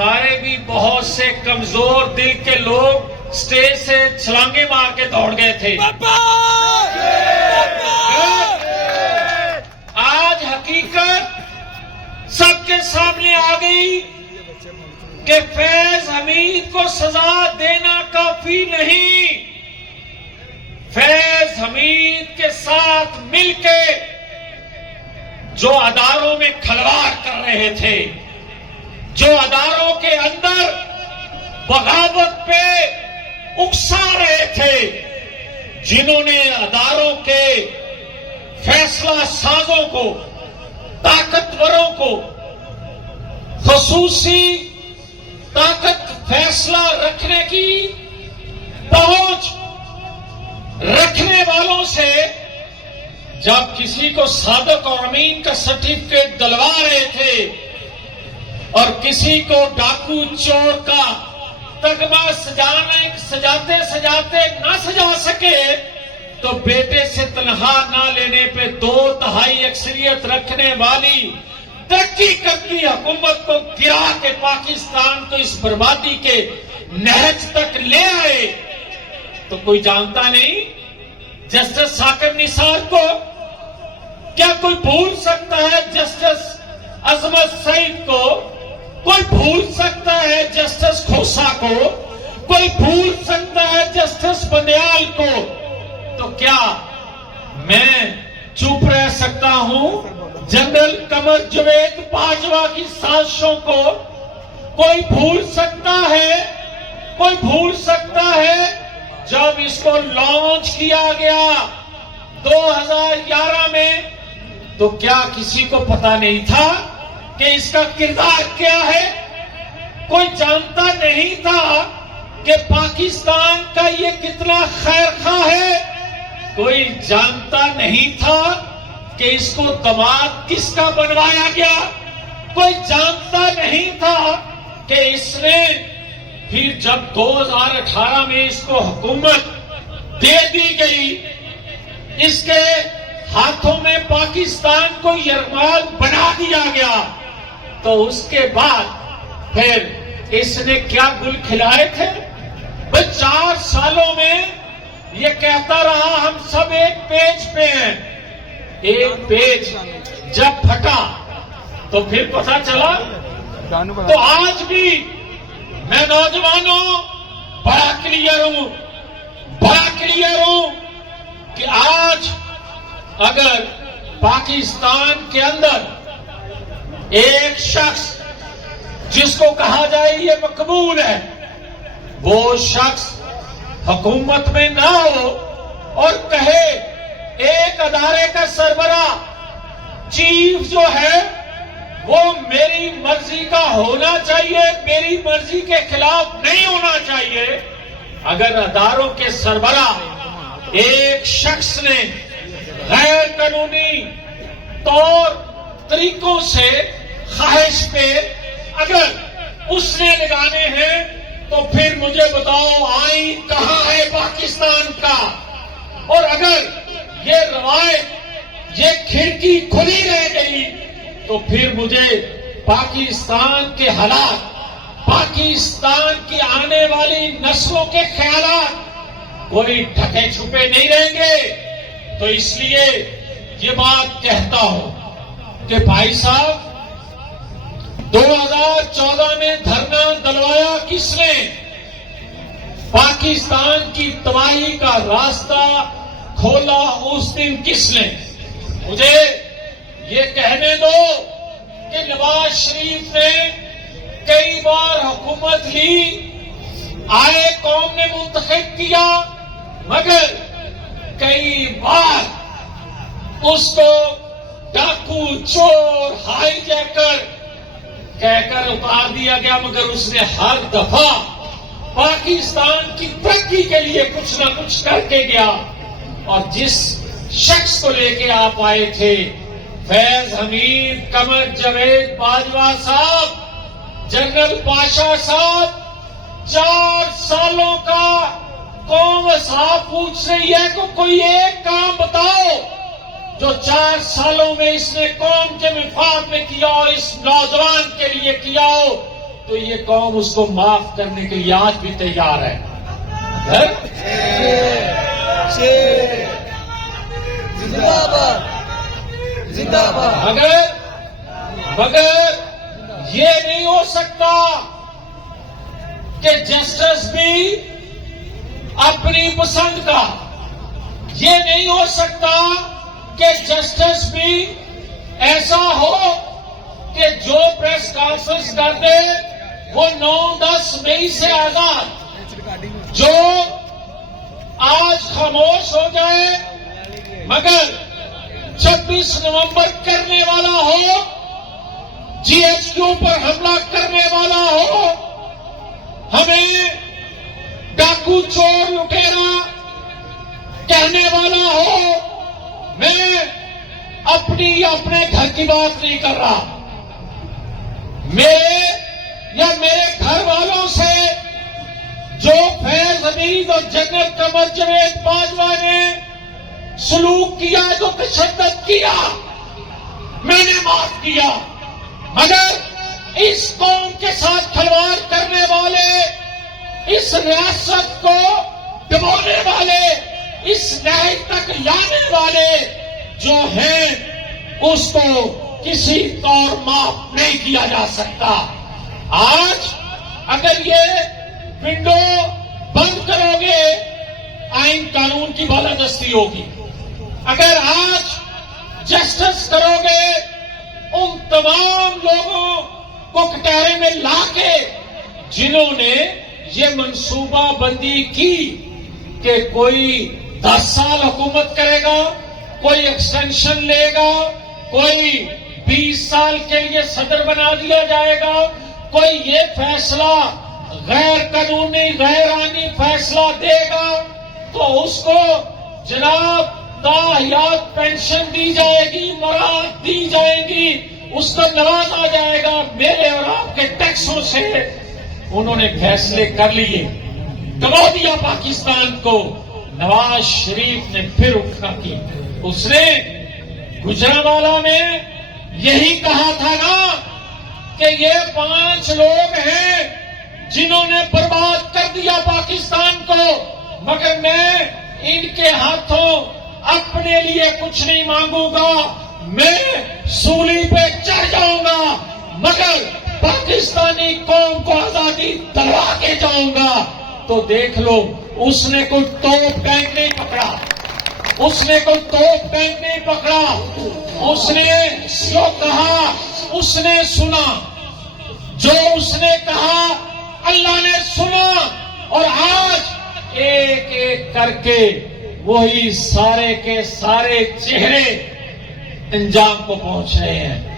ہمارے بھی بہت سے کمزور دل کے لوگ اسٹیج سے چھلانگے مار کے دوڑ گئے تھے. آج حقیقت سب کے سامنے آ گئی کہ فیض حمید کو سزا دینا کافی نہیں. فیض حمید کے ساتھ مل کے جو اداروں میں کھلواڑ کر رہے تھے، جو اداروں کے اندر بغاوت پہ اکسا رہے تھے، جنہوں نے اداروں کے فیصلہ سازوں کو، طاقتوروں کو، خصوصی طاقت فیصلہ رکھنے کی پہنچ رکھنے والوں سے جب کسی کو صادق اور امین کا سرٹیفکیٹ دلوا رہے تھے اور کسی کو ڈاکو چور کا تگمہ سجاتے سجاتے نہ سجا سکے تو بیٹے سے تنخواہ نہ لینے پہ 2/3 اکثریت رکھنے والی ترقی کرتی حکومت کو گرا کے پاکستان کو اس بربادی کے نہج تک لے آئے. تو کوئی جانتا نہیں جسٹس ثاقب نثار کو؟ کیا کوئی بھول سکتا ہے جسٹس عظمت سعید کو؟ کوئی بھول سکتا ہے جسٹس کھوسا کو؟ کوئی بھول سکتا ہے جسٹس بندیال کو؟ تو کیا میں چپ رہ سکتا ہوں؟ جنرل قمر جاوید باجوہ کی سازشوں کو کوئی بھول سکتا ہے؟ کوئی بھول سکتا ہے جب اس کو لانچ کیا گیا 2011 میں تو کیا کسی کو پتا نہیں تھا کہ اس کا کردار کیا ہے؟ کوئی جانتا نہیں تھا کہ پاکستان کا یہ کتنا خیر خواہ ہے؟ کوئی جانتا نہیں تھا کہ اس کو دماد کس کا بنوایا گیا؟ کوئی جانتا نہیں تھا کہ اس نے پھر جب 2018 میں اس کو حکومت دے دی گئی، اس کے ہاتھوں میں پاکستان کو یرغمال بنا دیا گیا، تو اس کے بعد پھر اس نے کیا گل کھلائے تھے؟ 4 سالوں میں یہ کہتا رہا ہم سب ایک پیج پہ ہیں. ایک پیج جب پھٹا تو پھر پتہ چلا. تو آج بھی میں نوجوانوں بڑا کلیئر ہوں کہ آج اگر پاکستان کے اندر ایک شخص جس کو کہا جائے یہ مقبول ہے، وہ شخص حکومت میں نہ ہو اور کہے ایک ادارے کا سربراہ چیف جو ہے وہ میری مرضی کا ہونا چاہیے، میری مرضی کے خلاف نہیں ہونا چاہیے. اگر اداروں کے سربراہ ایک شخص نے غیر قانونی طور طریقوں سے خواہش پہ اگر اس نے لگانے ہیں تو پھر مجھے بتاؤ آئین کہاں ہے پاکستان کا؟ اور اگر یہ روایت، یہ کھڑکی کھلی رہ گئی تو پھر مجھے پاکستان کے حالات، پاکستان کی آنے والی نسلوں کے خیالات کوئی ڈھکے چھپے نہیں رہیں گے. تو اس لیے یہ بات کہتا ہوں کہ بھائی صاحب 2014 میں دھرنا دلوایا کس نے؟ پاکستان کی تباہی کا راستہ کھولا اس دن کس نے؟ مجھے یہ کہنے دو کہ نواز شریف نے کئی بار حکومت لی، آئے قوم نے منتخب کیا، مگر کئی بار اس کو ڈاکو چور ہائی جیکر کہہ کر اتار دیا گیا، مگر اس نے ہر دفعہ پاکستان کی ترقی کے لیے کچھ نہ کچھ کر کے گیا. اور جس شخص کو لے کے آپ آئے تھے فیض حمید، قمر جاوید باجوہ صاحب، جنرل پاشا صاحب، 4 سالوں کا قوم صاحب پوچھ رہی ہے کہ کوئی ایک کام بتاؤ جو 4 سالوں میں اس نے قوم کے مفاد میں کیا اور اس نوجوان کے لیے کیا ہو. تو یہ قوم اس کو معاف کرنے کے لیے آج بھی تیار ہے. مگر یہ نہیں ہو سکتا کہ جسٹس بھی اپنی پسند کا، یہ نہیں ہو سکتا کہ جسٹس بھی ایسا ہو کہ جو پریس کانفرنس کر دے وہ 9-10 مئی سے آزاد، جو آج خاموش ہو جائے مگر 26 نومبر کرنے والا ہو، جی ایچ کیو پر حملہ کرنے والا ہو، ہمیں ڈاکو چور لٹیرا کہنے والا ہو. میں اپنے گھر کی بات نہیں کر رہا، میرے یا میرے گھر والوں سے جو فیض حمید اور جنرل قمر جاوید باجوہ نے سلوک کیا، جو تشدد کیا، میں نے معاف کیا. مگر اس قوم کے ساتھ کھلواڑ کرنے والے، اس ریاست کو ڈبونے والے، اس نہج تک لانے والے جو ہیں اس کو کسی طور معاف نہیں کیا جا سکتا. آج اگر یہ ونڈو بند کرو گے آئین قانون کی بالادستی ہوگی. اگر آج جسٹس کرو گے ان تمام لوگوں کو کٹہرے میں لا کے جنہوں نے یہ منصوبہ بندی کی کہ کوئی 10 سال حکومت کرے گا، کوئی ایکسٹینشن لے گا، کوئی 20 سال کے لیے صدر بنا دیا جائے گا، کوئی یہ فیصلہ غیر قانونی غیر آئینی فیصلہ دے گا تو اس کو جناب تاحیات پینشن دی جائے گی، مراد دی جائیں گی، اس کو نوازا جائے گا. میرے اور آپ کے ٹیکسوں سے انہوں نے فیصلے کر لیے، دبا دیا پاکستان کو. نواز شریف نے پھر اٹھنا کی. اس نے گجرانوالہ میں یہی کہا تھا نا کہ یہ 5 لوگ ہیں جنہوں نے برباد کر دیا پاکستان کو، مگر میں ان کے ہاتھوں اپنے لیے کچھ نہیں مانگوں گا، میں سولی پہ چڑھ جاؤں گا مگر پاکستانی قوم کو آزادی دلوا کے جاؤں گا. تو دیکھ لو، اس نے کوئی توپ ٹینک نہیں پکڑا، اس نے کوئی توپ ٹینک نہیں پکڑا. اس نے جو کہا اس نے سنا، جو اس نے کہا اللہ نے سنا، اور آج ایک ایک کر کے وہی سارے کے سارے چہرے انجام کو پہنچ رہے ہیں.